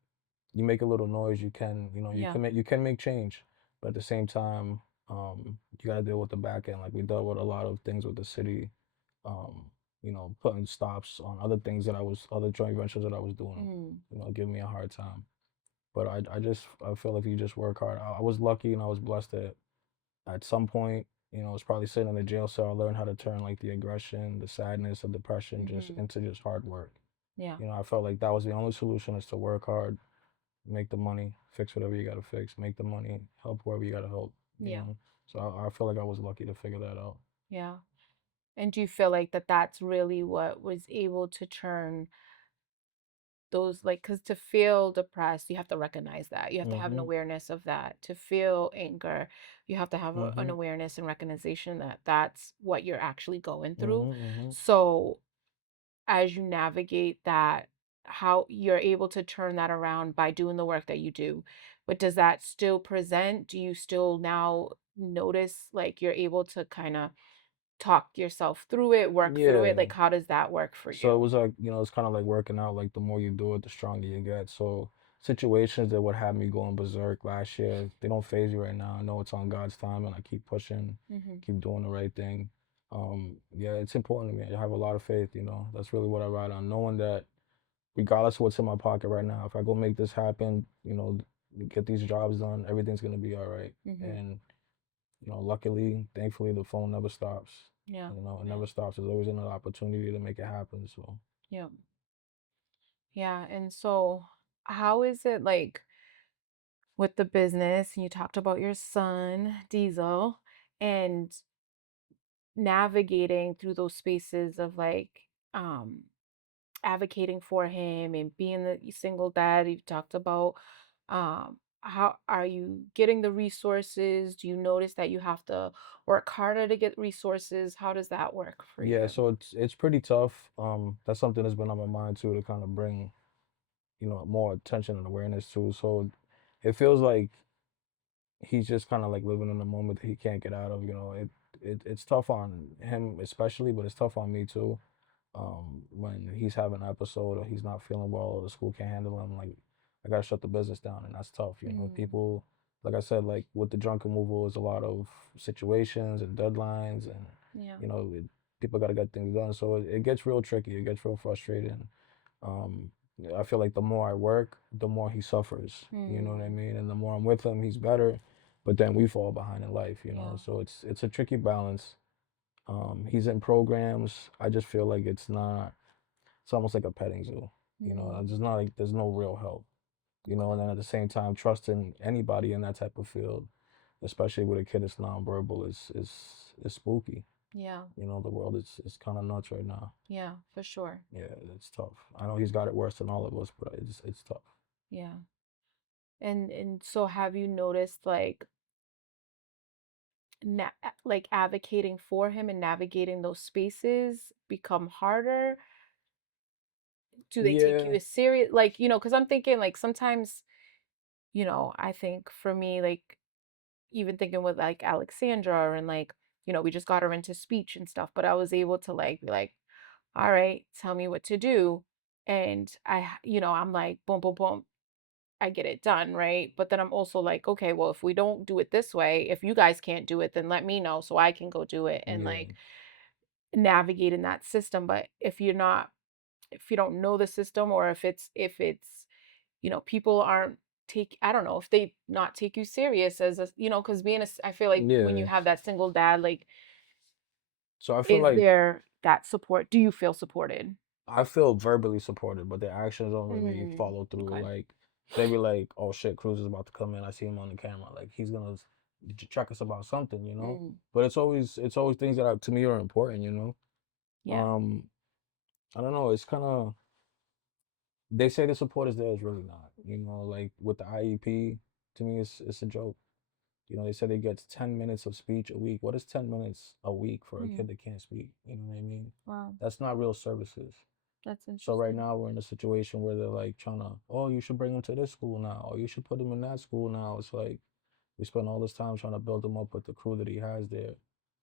you make a little noise, you can, Yeah. you can make change, but at the same time, you gotta deal with the back end. Like, we dealt with a lot of things with the city, um, putting stops on other joint ventures that I was doing, Mm. giving me a hard time. But I feel like you just work hard. I was lucky and I was blessed that at some point, I was probably sitting in a jail cell. I learned how to turn like the aggression, the sadness, the depression just Mhm. into just hard work. Yeah. I felt like that was the only solution, is to work hard, make the money, fix whatever you gotta fix, make the money, help whoever you gotta help, you Yeah. know. So I feel like I was lucky to figure that out. Yeah. And do you feel like that's really what was able to turn those, like, because to feel depressed, you have to recognize that. You have to have an Mhm. awareness of that. To feel anger, you have to have an Mhm. awareness and recognition that that's what you're actually going through. Mhm. Mhm. So as you navigate that, how you're able to turn that around by doing the work that you do. But does that still present? Do you still now notice, like, you're able to kind of talk yourself through it, work through it? Yeah. Like, how does that work for So it you? was like, it's kind of like working out. Like, the more you do it, the stronger you get. So situations that would have me going berserk last year, they don't phase you right now. I know it's on God's time, and I keep pushing, Mm-hmm. keep doing the right thing. Yeah, it's important to me. I have a lot of faith. That's really what I ride on, knowing that regardless of what's in my pocket right now, if I go make this happen, get these jobs done, everything's gonna be all right. Mm-hmm. And luckily, thankfully, the phone never stops. Yeah. It never stops. There's always another opportunity to make it happen. So. Yeah. Yeah. And so, how is it like with the business? You talked about your son, Diesel, and navigating through those spaces of like, um, advocating for him and being the single dad. You've talked about, how are you getting the resources? Do you notice that you have to work harder to get resources? How does that work for Yeah, you? so it's pretty tough. That's something that's been on my mind too, to kind of bring more attention and awareness to. So it feels like he's just kind of like living in a moment that he can't get out of. It's tough on him especially, but it's tough on me too. When he's having an episode or he's not feeling well or the school can't handle him, like I gotta shut the business down, and that's tough. Mm, People, like I said, like with the drunk removal, there's a lot of situations and deadlines, and yeah. you know, it, people gotta get things done. So it gets real tricky. It gets real frustrating. Um, I feel like the more I work, the more he suffers. You know what I Mm, mean? And the more I'm with him, he's better. But then we fall behind in life. yeah. So it's a tricky balance. He's in programs. I just feel like it's not. It's almost like a petting zoo. Mm, There's not like there's no real help. And okay. then at the same time, trusting anybody in that type of field, especially with a kid that's nonverbal, is spooky. Yeah. The world is kind of nuts right now. Yeah, for sure. Yeah, it's tough. I know he's got it worse than all of us, but it's tough. Yeah. And so have you noticed like like advocating for him and navigating those spaces become harder? Do they take you Yeah, as serious? Like, because I'm thinking like sometimes, I think for me, like even thinking with like Alexandra and like, we just got her into speech and stuff, but I was able to like be like, all right, tell me what to do. And I'm like, boom, boom, boom, I get it done, right? But then I'm also like, okay, well, if we don't do it this way, if you guys can't do it, then let me know so I can go do it and yeah, like navigate in that system. But if you don't know the system or if it's people aren't take I don't know if they not take you serious as a because I feel like when you yeah. have that single dad, like, So I feel is like there that support? Do you feel supported? I feel verbally supported, but their actions don't really Mm, follow through. okay. Like they be like, "Oh shit, Cruz is about to come in. I see him on the camera. Like he's gonna check us about something." Mm, But it's always things that to me are important. yeah. Um, I don't know. It's kind of they say the support is there, is really not. Like with the IEP, to me, it's a joke. They said they get 10 minutes of speech a week. What is 10 minutes a week for a Mm, kid that can't speak? You know what I mean? wow, That's not real services. that's So right interesting. now we're in a situation where they're like trying to, oh, you should bring him to this school now, or you should put him in that school now. It's like we spend all this time trying to build him up with the crew that he has there.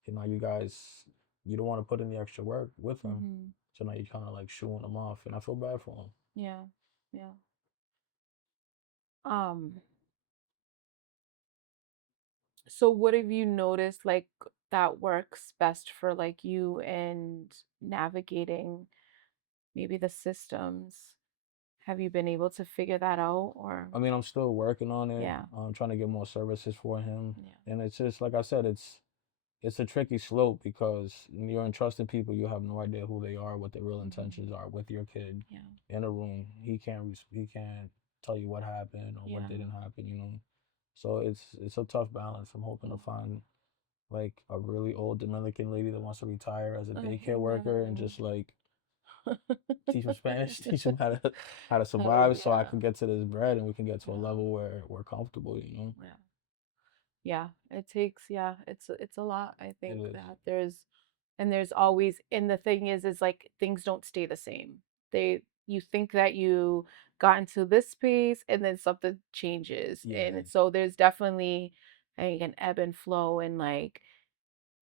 And now you don't want to put in the extra work with him. Mm-hmm. So now you're kind of like shooing him off, and I feel bad for him. Yeah. Yeah. Um, so what have you noticed like that works best for like you and navigating maybe the systems? Have you been able to figure that out or I mean, I'm still working on it. yeah. I'm trying to get more services for him, Yeah. and it's just like I said, it's a tricky slope because you're entrusting people you have no idea who they are, what their real Mm-hmm. intentions are with your kid Yeah. in a room. He can't tell you what happened or what Yeah. didn't happen. So it's a tough balance. I'm hoping to find like a really old Dominican lady that wants to retire as a daycare worker and Amen. just like teach him Spanish, teach him how to How to, survive so I yeah. can get to this bread and we can get to a Yeah. level where we're comfortable. Yeah. Yeah, it takes, yeah, it's a lot. I It think is. that there's always, and the thing is like things don't stay the same. You think that you got into this space and then something changes. Yeah. And so there's definitely like an ebb and flow and like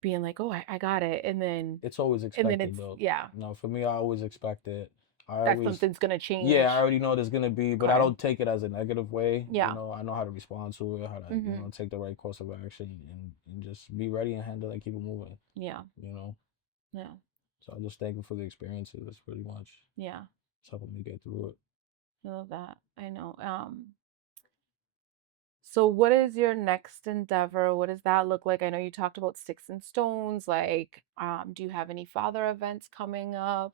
being like, oh, I got it. And then It's always expected it's, though. yeah. For me, I always expect it. I that always, something's gonna yeah, I change. already know there's gonna be, but I Okay. don't take it as a negative way. Yeah. I know how to respond to it, how to, Mm-hmm. take the right course of action and just be ready and handle it, keep it moving, Yeah. you know. Yeah. So I'm just thankful for the experiences. That's pretty much Yeah. it's helping me get through it. I love that. I know. So what is your next endeavor? What does that look like? I know you talked about sticks and stones. Like, do you have any father events coming up?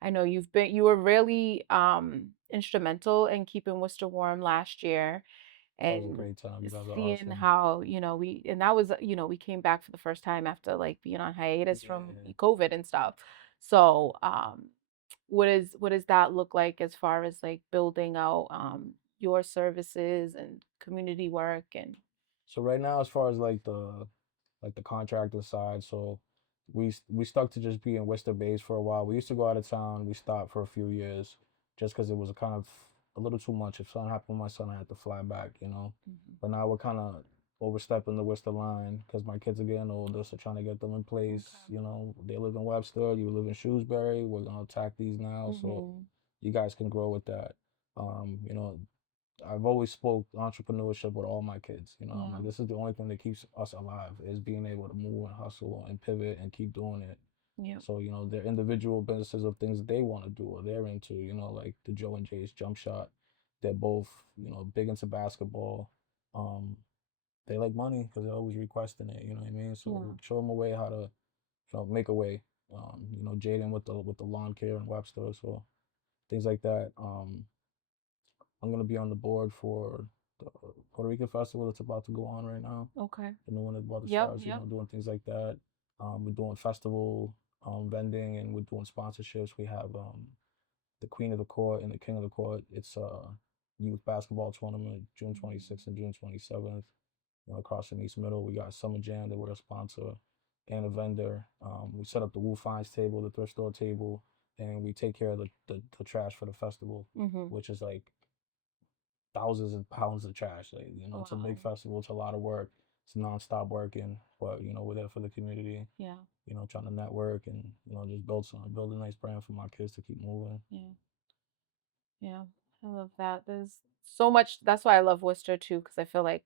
I know you were really instrumental in keeping Worcester warm last year, That was a and great time. You guys are seeing awesome. how, and that was, we came back for the first time after like being on hiatus from Yeah. COVID and stuff. So, what does that look like as far as like building out your services and community work and So right now, as far as like the contractor side, so we stuck to just being Worcester based for a while. We used to go out of town. We stopped for a few years just because it was a kind of a little too much. If something happened with my son, I had to fly back. Mhm. But now we're kind of overstepping the Worcester line because my kids are getting older, so trying to get them in place. Okay. They live in Webster, you live in Shrewsbury. We're gonna attack these now, so Mhm. you guys can grow with that. Um, you know, I've always spoke entrepreneurship with all my kids. I'm Yeah. like, this is the only thing that keeps us alive is being able to move and hustle and pivot and keep doing it. Yeah. So, they're individual businesses of things that they want to do or they're into, like the Joe and Jay's Jump Shot. They're both, big into basketball. Um, they like money because they're always requesting it, you know what I mean? So Yeah. show them a way how to, make a way. Jaden with the lawn care in Webster, so things like that. I'm gonna be on the board for the Puerto Rican festival that's about to go on right now. Okay. The new one that's about to Yep. start, Yep. doing things like that. We're doing festival vending and we're doing sponsorships. We have the Queen of the Court and the King of the Court. It's a youth basketball tournament, June 26th and June 27th. Across in East Middle, we got Summer Jam that we're a sponsor and a vendor. We set up the Wu Finds table, the thrift store table, and we take care of the trash for the festival, Mhm. which is like thousands of pounds of trash. Like, it's a Wow. big festival. It's a lot of work. It's nonstop working, but we're there for the community. Yeah. Trying to network and just build a nice brand for my kids to keep moving. Yeah. Yeah. I love that. There's so much. That's why I love Worcester too, because I feel like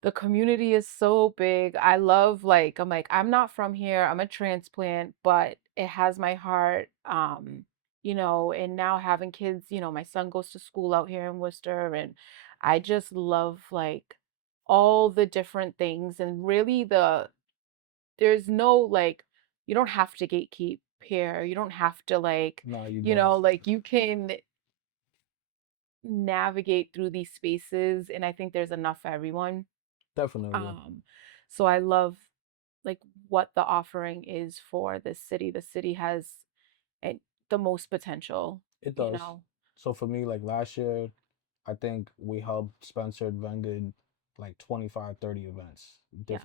the community is so big. I love I'm like I'm not from here. I'm a transplant, but it has my heart. And now having kids, my son goes to school out here in Worcester and I just love like all the different things and really there's no you don't have to gatekeep here. You don't have to No, you don't. you can navigate through these spaces and I think there's enough for everyone. Definitely. Um, so I love like what the offering is for this city. The city has eh, the most potential, It you does. know. So for me, like last year, I think we helped Spencer vended like 25, 30 events, Yeah.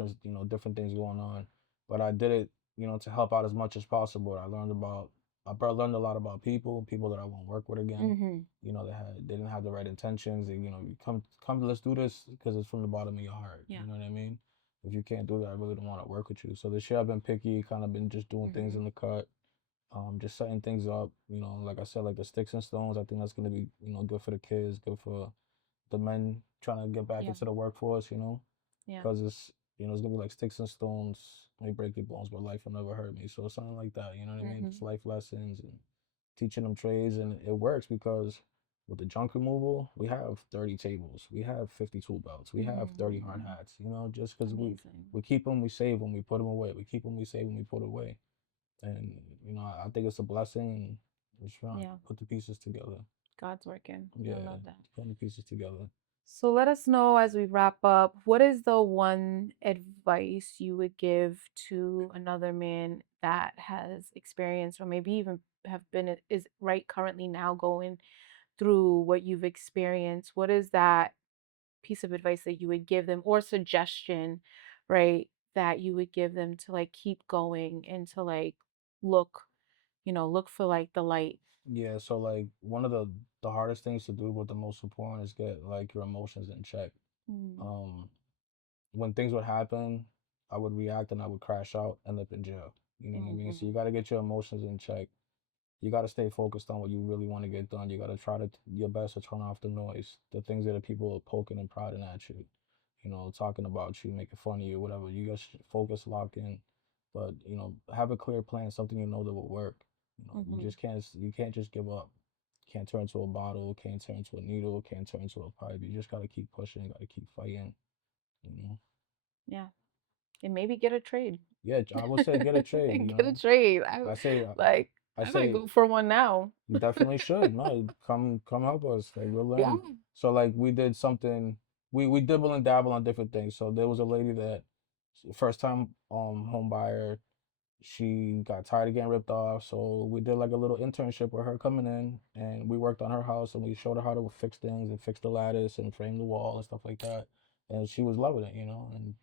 different things going on. But I did it, to help out as much as possible. I learned a lot about people that I won't work with again. Mm-hmm. They didn't have the right intentions. You come, let's do this because it's from the bottom of your heart. Yeah. You know what I mean? If you can't do that, I really don't want to work with you. So this year I've been picky, kind of been just doing things Mm-hmm. in the cut, just setting things up. Like I said, like the sticks and stones. I think that's gonna be good for the kids, good for the men trying to get back Yeah. into the workforce. Yeah. Because it's gonna be like sticks and stones may break your bones, but life will never hurt me. So something like that. You know what I mean? Mm-hmm. Just life lessons and teaching them trades, and it works because with the junk removal, we have 30 tables, we have 50 tool belts, we have 30 hard Mm-hmm. hats. Just because Amazing. we keep them, we save them, we put them away. We keep them, we save them, we put away. And I think it's a blessing, and we're trying to Yeah. put the pieces together. God's working. I Yeah, love that. putting the pieces together. So let us know as we wrap up, what is the one advice you would give to another man that has experienced or maybe even have been is right currently now going through what you've experienced? What is that piece of advice that you would give them or suggestion, right, that you would give them to keep going and to look, look for the light. Yeah, so like one of the hardest things to do, but the most important is get like your emotions in check. Mm, Um, when things would happen, I would react and I would crash out, end up in jail. You know what I mean? So mhm. you got to get your emotions in check. you got to stay focused on what you really want to get done. You got to try your best to turn off the noise, the things that people are poking and prodding at you, talking about you, making fun of you, whatever. You got to focus, lock in, but have a clear plan, something that will work. You just can't just give up. Can't turn to a bottle, can't turn to a needle, can't turn to a pipe. You just got to keep pushing, got to keep fighting. Yeah. And maybe get a trade. Yeah, I would say get a trade. Get a trade. I say I might go for one now. You definitely should. No, come help us. Like we'll learn. Yeah. So like we did something. We dibble and dabble on different things. So there was a lady that first time home buyer. She got tired of getting ripped off, so we did like a little internship with her coming in, and we worked on her house, and we showed her how to fix things and fix the lattice and frame the wall and stuff like that. And she was loving it, and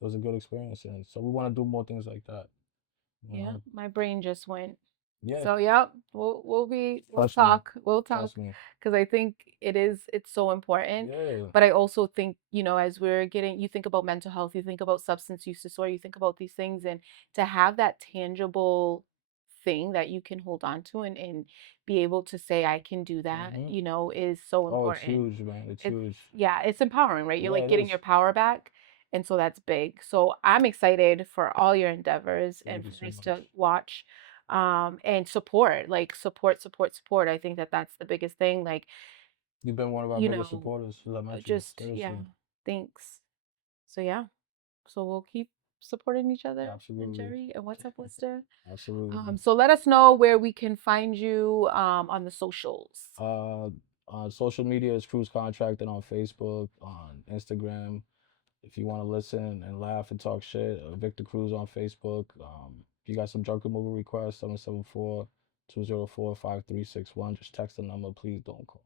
it was a good experience. And so we want to do more things like that. Yeah, my brain just went. Yeah. So yeah, we'll talk. We'll talk Trust me. because I think it's so important. Yeah. But I also think, as you think about mental health, you think about substance use disorder, you think about these things, and to have that tangible thing that you can hold on to and be able to say, I can do that, is so Oh, it's important. huge, man. It's huge. Yeah, it's empowering, right? You're Yeah, like it getting is. your power back. And so that's big. So I'm excited for all your endeavors Thank and you for so us to much. watch and support, like support. I think that's the biggest thing. Like, You've been one of our you biggest know, supporters, as I mentioned. just, Seriously. yeah, thanks. So yeah, so we'll keep supporting each other. And Absolutely. Jerry, and what's up, Worcester? Absolutely. So let us know where we can find you on the socials. On social media is Cruz Contracting on Facebook, on Instagram. If you want to listen and laugh and talk shit, Victor Cruz on Facebook. If you got some drug removal requests, 774-204-5361. Just text the number. Please don't call.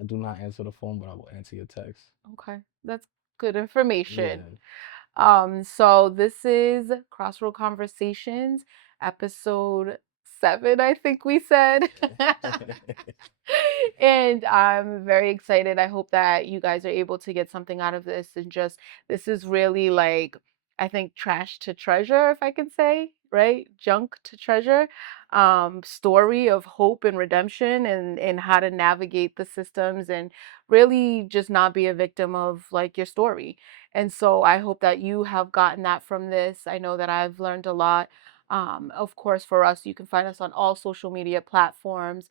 I do not answer the phone, but I will answer your text. Okay, that's good information. Yeah. So this is Crossroad Conversations, episode 7, I think we said. And I'm very excited. I hope that you guys are able to get something out of this, and this is really like, I think, trash to treasure, if I can say, right? Junk to treasure. Story of hope and redemption, and how to navigate the systems and really just not be a victim of like your story. And so I hope that you have gotten that from this. I know that I've learned a lot. Of course, for us, you can find us on all social media platforms.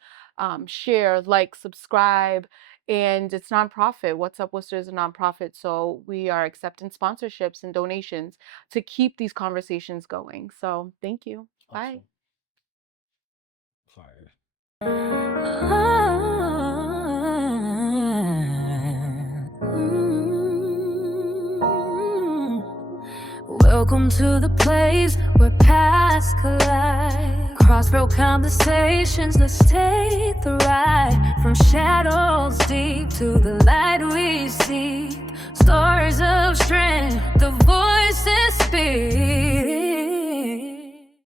Share, like, subscribe, and it's nonprofit. What's Up Worcester is a nonprofit, so we are accepting sponsorships and donations to keep these conversations going. So thank you. Bye. Fire. Welcome to the place where paths collide. Crossroad Conversations, let's take the ride. From shadows deep to the light we see.